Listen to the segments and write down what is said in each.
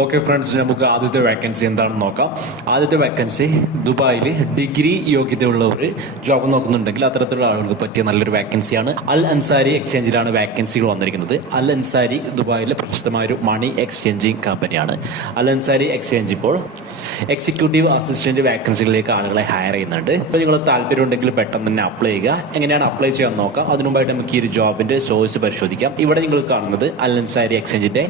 Okay friends നമുക്ക് ആദ്യത്തെ vacancy എന്താണെന്ന് നോക്കാം. ആദ്യത്തെ വേക്കൻസി ദുബായിൽ ഡിഗ്രി യോഗ്യതയുള്ളവർ ജോബ് നോക്കുന്നുണ്ടെങ്കിൽ അത്തരത്തിലുള്ള ആളുകൾക്ക് പറ്റിയ നല്ലൊരു വേക്കൻസിയാണ് അൽ അൻസാരി എക്സ്ചേഞ്ചിലാണ് വേക്കൻസികൾ വന്നിരിക്കുന്നത്. അൽ അൻസാരി ദുബായിലെ പ്രശസ്തമായ ഒരു മണി എക്സ്ചേഞ്ചിങ് കമ്പനിയാണ് അൽ അൻസാരി എക്സ്ചേഞ്ച് ഇപ്പോൾ എക്സിക്യൂട്ടീവ് അസിസ്റ്റന്റ് വേക്കൻസികളിലേക്ക് ആളുകളെ ഹയർ ചെയ്യുന്നുണ്ട്. അപ്പോൾ നിങ്ങൾ താല്പര്യം ഉണ്ടെങ്കിൽ പെട്ടെന്ന് തന്നെ അപ്ലൈ ചെയ്യുക. എങ്ങനെയാണ് അപ്ലൈ ചെയ്യാൻ നോക്കാം അതിനുമുമ്പായിട്ട് നമുക്ക് ഈ ഒരു ജോബിന്റെ സോഴ്സ് പരിശോധിക്കാം. ഇവിടെ നിങ്ങൾ കാണുന്നത് അൽ അൻസാരി എക്സ്ചേഞ്ചിന്റെ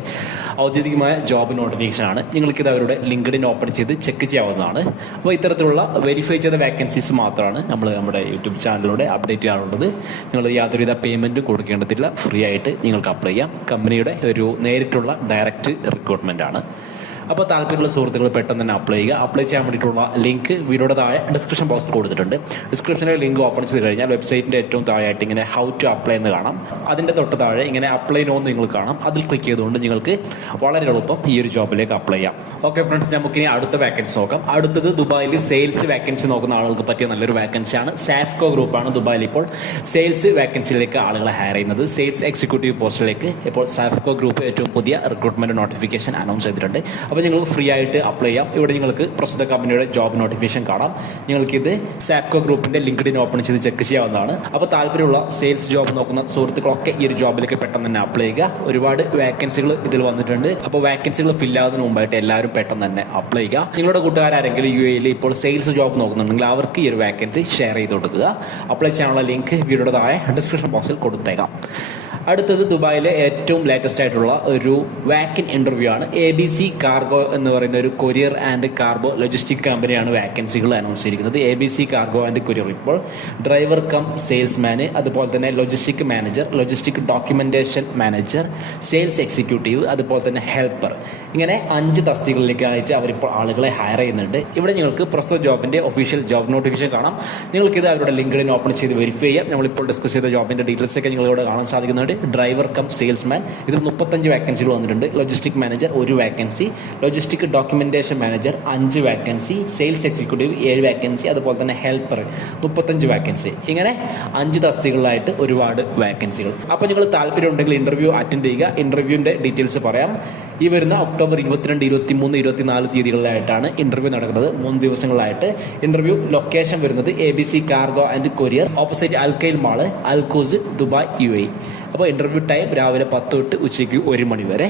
ഔദ്യോഗികമായ ജോബ് നോട്ടിഫിക്കേഷൻ ആണ് നിങ്ങൾക്കിത് അവരുടെ ലിങ്ക്ഡിൻ ഓപ്പൺ ചെയ്ത് ചെക്ക് ചെയ്യാവുന്നതാണ്. അപ്പോൾ ഇത്തരത്തിലുള്ള വെരിഫൈ ചെയ്ത വേക്കൻസീസ് മാത്രമാണ് നമ്മൾ നമ്മുടെ യൂട്യൂബ് ചാനലിലൂടെ അപ്ഡേറ്റ് ചെയ്യാറുള്ളത്. നിങ്ങൾ യാതൊരുവിധ പേയ്മെന്റും കൊടുക്കേണ്ടതില്ല. ഫ്രീ ആയിട്ട് നിങ്ങൾക്ക് അപ്ലൈ ചെയ്യാം. കമ്പനിയുടെ ഒരു നേരിട്ടുള്ള ഡയറക്റ്റ് റിക്രൂട്ട്മെന്റ് ആണ്. അപ്പോൾ താല്പര്യമുള്ള സുഹൃത്തുക്കൾ പെട്ടെന്ന് തന്നെ അപ്ലൈ ചെയ്യുക. അപ്ലൈ ചെയ്യാൻ വേണ്ടിയിട്ടുള്ള ലിങ്ക് വീഡിയോയുടെ താഴെ ഡിസ്ക്രിപ്ഷൻ ബോക്സിൽ കൊടുത്തിട്ടുണ്ട്. ഡിസ്ക്രിപ്ഷനിൽ ലിങ്ക് ഓപ്പൺ ചെയ്ത് കഴിഞ്ഞാൽ വെബ്സൈറ്റിന്റെ ഏറ്റവും താഴെയായിട്ട് ഇങ്ങനെ ഹൗ ടു അപ്ലൈ എന്ന് കാണാം. അതിന്റെ തൊട്ട് താഴെ ഇങ്ങനെ അപ്ലൈ നോ എന്ന് നിങ്ങൾ കാണാം. അതിൽ ക്ലിക്ക് ചെയ്തുകൊണ്ട് നിങ്ങൾക്ക് വളരെ എളുപ്പം ഈ ഒരു ജോബിലേക്ക് അപ്ലൈ ചെയ്യാം. ഓക്കെ ഫ്രണ്ട്സ് നമുക്കിനി അടുത്ത വേക്കൻസി നോക്കാം. അടുത്തത് ദുബായിൽ സെയിൽസ് വാക്കൻസി നോക്കുന്ന ആളുകൾക്ക് പറ്റിയ നല്ലൊരു വേക്കൻസിയാണ് സാഫ്കോ ഗ്രൂപ്പാണ് ദുബായിൽ ഇപ്പോൾ സെയിൽസ് വാക്കൻസിയിലേക്ക് ആളുകളെ ഹയർ ചെയ്യുന്നത്. സെയിൽസ് എക്സിക്യൂട്ടീവ് പോസ്റ്റിലേക്ക് ഇപ്പോൾ സാഫ്കോ ഗ്രൂപ്പ് ഏറ്റവും പുതിയ റിക്രൂട്ട്മെന്റ് നോട്ടിഫിക്കേഷൻ അനൗൺസ് ചെയ്തിട്ടുണ്ട്. അപ്പോൾ നിങ്ങൾ ഫ്രീ ആയിട്ട് അപ്ലൈ ചെയ്യാം. ഇവിടെ നിങ്ങൾക്ക് പ്രസ്തുത കമ്പനിയുടെ ജോബ് നോട്ടിഫിക്കേഷൻ കാണാം. നിങ്ങൾക്കിത് സാപ്കോ ഗ്രൂപ്പിന്റെ ലിങ്ക്ഡിൻ ഓപ്പൺ ചെയ്ത് ചെക്ക് ചെയ്യാവുന്നതാണ്. അപ്പോൾ താല്പര്യമുള്ള സെയിൽസ് ജോബ് നോക്കുന്ന സുഹൃത്തുക്കളൊക്കെ ഈ ഒരു ജോബിലേക്ക് പെട്ടെന്ന് തന്നെ അപ്ലൈ ചെയ്യുക. ഒരുപാട് വേക്കൻസികൾ ഇതിൽ വന്നിട്ടുണ്ട്. അപ്പോൾ വേക്കൻസികൾ ഫില്ല് ആകുന്നതിന് മുമ്പായിട്ട് എല്ലാവരും പെട്ടെന്ന് തന്നെ അപ്ലൈ ചെയ്യുക. നിങ്ങളുടെ കൂട്ടുകാരെങ്കിലും യു എയിൽ ഇപ്പോൾ സെയിൽസ് ജോബ് നോക്കുന്നുണ്ടെങ്കിൽ അവർക്ക് ഈ ഒരു വേക്കൻസി ഷെയർ ചെയ്ത് കൊടുക്കുക. അപ്ലൈ ചെയ്യാനുള്ള ലിങ്ക് വീഡിയോയുടെ താഴെ ഡിസ്ക്രിപ്ഷൻ ബോക്സിൽ കൊടുത്തേക്കാം. അടുത്തത് ദുബായിലെ ഏറ്റവും ലേറ്റസ്റ്റ് ആയിട്ടുള്ള ഒരു വാക്കിൻ ഇന്റർവ്യൂ ആണ്. എ ബി സി കാർഗോ എന്ന് പറയുന്ന ഒരു കൊറിയർ ആൻഡ് കാർഗോ ലോജിസ്റ്റിക് കമ്പനിയാണ് വാക്കൻസികൾ അനൗൺസ് ചെയ്തിരിക്കുന്നത്. A B C cargo and courier. ഇപ്പോൾ ഡ്രൈവർ കം സെയിൽസ്മാന് അതുപോലെ തന്നെ logistic manager logistic documentation manager sales executive അതുപോലെ തന്നെ ഹെൽപ്പർ ഇങ്ങനെ അഞ്ച് തസ്തികളിലേക്കായിട്ട് അവരിപ്പോൾ ആളുകളെ ഹയർ ചെയ്യുന്നുണ്ട്. ഇവിടെ നിങ്ങൾക്ക് പ്രസ്തുത ജോബിന്റെ ഒഫീഷ്യൽ ജോബ് നോട്ടിഫിക്കേഷൻ കാണാം. നിങ്ങൾക്കിത് അവരുടെ ലിങ്കിൽ ഓപ്പൺ ചെയ്ത് വെരിഫൈ ചെയ്യാം. നമ്മളിപ്പോൾ ഡിസ്കസ് ചെയ്ത ജോബിന്റെ ഡീറ്റെയിൽസ് ഒക്കെ നിങ്ങളിവിടെ കാണാൻ സാധിക്കുന്നുണ്ട്. ഡ്രൈവർ കം സെയിൽസ്മാൻ ഇതിൽ മുപ്പത്തഞ്ച് വാക്കൻസികൾ വന്നിട്ടുണ്ട്. ലോജിസ്റ്റിക് മാനേജർ ഒരു വേക്കൻസി ലോജിസ്റ്റിക് ഡോക്യുമെന്റേഷൻ മാനേജർ അഞ്ച് വാക്കൻസി സെയിൽസ് എക്സിക്യൂട്ടീവ് ഏഴ് വാക്കൻസി അതുപോലെ തന്നെ ഹെൽപ്പർ മുപ്പത്തഞ്ച് വാക്കൻസി ഇങ്ങനെ അഞ്ച് തസ്തികളിലായിട്ട് ഒരുപാട് വാക്കൻസികൾ അപ്പോൾ നിങ്ങൾ താല്പര്യം ഉണ്ടെങ്കിൽ ഇന്റർവ്യൂ അറ്റൻഡ് ചെയ്യുക ഇന്റർവ്യൂവിന്റെ ഡീറ്റെയിൽസ് പറയാം. ഈ വരുന്ന ഒക്ടോബർ ഇരുപത്തിരണ്ട് ഇരുപത്തി മൂന്ന് ഇരുപത്തിനാല് തീയതികളിലായിട്ടാണ് ഇന്റർവ്യൂ നടക്കുന്നത്. മൂന്ന് ദിവസങ്ങളായിട്ട് ഇന്റർവ്യൂ ലൊക്കേഷൻ വരുന്നത് A B C cargo and courier opposite Al Khail mall Al Quoz Dubai U A അപ്പോൾ ഇന്റർവ്യൂ ടൈം രാവിലെ പത്ത് തൊട്ട് ഉച്ചയ്ക്ക് ഒരു മണി വരെ.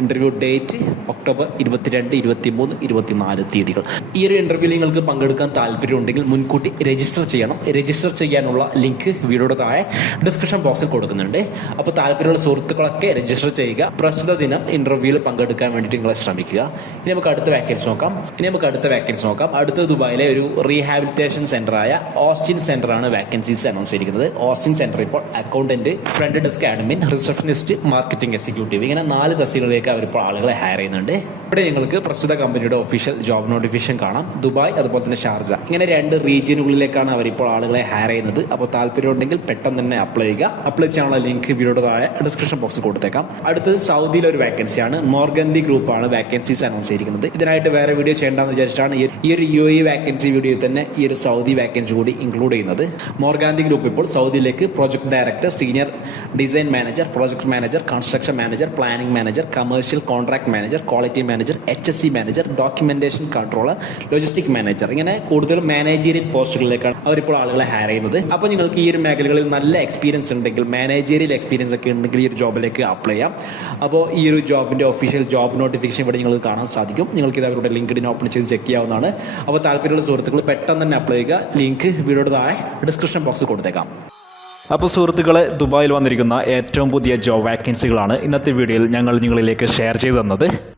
ഇന്റർവ്യൂ ഡേറ്റ് ഒക്ടോബർ ഇരുപത്തിരണ്ട് ഇരുപത്തി മൂന്ന് ഇരുപത്തിനാല് തീയതികൾ. ഈ ഒരു ഇന്റർവ്യൂ നിങ്ങൾക്ക് പങ്കെടുക്കാൻ താല്പര്യമുണ്ടെങ്കിൽ മുൻകൂട്ടി രജിസ്റ്റർ ചെയ്യണം. രജിസ്റ്റർ ചെയ്യാനുള്ള ലിങ്ക് വീഡിയോയുടെ താഴെ ഡിസ്ക്രിപ്ഷൻ ബോക്സിൽ കൊടുക്കുന്നുണ്ട്. അപ്പോൾ താല്പര്യമുള്ള സുഹൃത്തുക്കളൊക്കെ രജിസ്റ്റർ ചെയ്യുക. പ്രസ്തുത ദിനം ഇന്റർവ്യൂവിൽ പങ്കെടുക്കാൻ വേണ്ടിയിട്ട് നിങ്ങൾ ശ്രമിക്കുക. ഇനി നമുക്ക് അടുത്ത വാക്കൻസ് നോക്കാം. ഇനി നമുക്ക് അടുത്ത വാക്കൻസ് നോക്കാം. അടുത്ത ദുബായിലെ ഒരു റീഹാബിലിറ്റേഷൻ സെന്ററായ ഓസ്റ്റിൻ സെന്ററാണ് വാക്കൻസീസ് അനൗൺസ് ചെയ്തിരിക്കുന്നത്. ഓസ്റ്റിൻ സെന്റർ ഇപ്പോൾ accountant front desk admin receptionist marketing executive ഇങ്ങനെ നാല് തസ്തികളിലേക്ക് അവരിപ്പോൾ ആളുകളെ ഹയർ ചെയ്യുന്നുണ്ട്. ഇവിടെ നിങ്ങൾക്ക് പ്രസ്തുത കമ്പനിയുടെ ഒഫീഷ്യൽ ജോബ് നോട്ടിഫിക്കേഷൻ കാണാം. ദുബായ് അതുപോലെ തന്നെ ഷാർജ. ഇങ്ങനെ രണ്ട് റീജിയനുകളിലേക്കാണ് അവരിപ്പോൾ ആളുകളെ ഹയർ ചെയ്യുന്നത്. അപ്പോൾ താല്പര്യമുണ്ടെങ്കിൽ പെട്ടെന്ന് തന്നെ അപ്ലൈ ചെയ്യുക. അപ്ലൈ ചെയ്യാനുള്ള ലിങ്ക് വീഡിയോയുടെ താഴെ ഡിസ്ക്രിപ്ഷൻ ബോക്സിൽ കൊടുത്തേക്കാം. അടുത്തത് സൗദിയിലെ ഒരു വാക്കൻസിയാണ് മോർഗന്തി ആണ് വാക്കൻസീസ് അനൗൺസ് ചെയ്തിരിക്കുന്നത്. ഇതിനായിട്ട് വേറെ വീഡിയോ ചെയ്യേണ്ടെന്ന് വിചാരിച്ചിട്ടാണ് ഈ- ഈ ഒരു യു എ വാക്കൻസി വീഡിയോയിൽ തന്നെ ഈ ഒരു സൗദി വാക്കൻസി കൂടി ഇൻക്ലൂഡ് ചെയ്യുന്നത്. മോർഗാന്തി ഗ്രൂപ്പ് ഇപ്പോൾ സൗദിയിലേക്ക് project director senior design manager project manager construction manager planning manager commercial contract manager quality manager H S C manager documentation controller logistic manager ഇങ്ങനെ കൂടുതൽ managerial പോസ്റ്റുകളിലേക്കാണ് അവരിപ്പോൾ ആളുകളെ ഹയർ ചെയ്യുന്നത്. അപ്പോൾ നിങ്ങൾക്ക് ഈ ഒരു മേഖലകളിൽ നല്ല എക്സ്പീരിയൻസ് ഉണ്ടെങ്കിൽ മാനേജീരിയൽ എക്സ്പീരിയൻസ് ഒക്കെ ഉണ്ടെങ്കിൽ ഈ ഒരു ജോബിലേക്ക് അപ്ലൈ ചെയ്യാം. അപ്പോൾ ഈ ഒരു ജോബിന്റെ ഒഫീഷ്യൽ ജോബ് നോട്ടിഫിക്കേഷൻ ഇവിടെ നിങ്ങൾക്ക് കാണാൻ സാധിക്കും. നിങ്ങൾക്ക് ഇത് അവരുടെ ലിങ്ക് ഓപ്പൺ ചെയ്ത് ചെക്ക് ചെയ്യാവുന്നതാണ്. അപ്പോൾ താല്പര്യമുള്ള സുഹൃത്തുക്കൾ പെട്ടെന്ന് തന്നെ അപ്ലൈ ചെയ്യുക. ലിങ്ക് വീഡിയോയുടെ താഴെ ഡിസ്ക്രിപ്ഷൻ ബോക്സിൽ കൊടുത്തേക്കാം. അപ്പോൾ സുഹൃത്തുക്കളെ ദുബായിൽ വന്നിരിക്കുന്ന ഏറ്റവും പുതിയ ജോബ് വാക്കൻസികളാണ് ഇന്നത്തെ വീഡിയോയിൽ ഞങ്ങൾ നിങ്ങളിലേക്ക് ഷെയർ ചെയ്തു തന്നത്.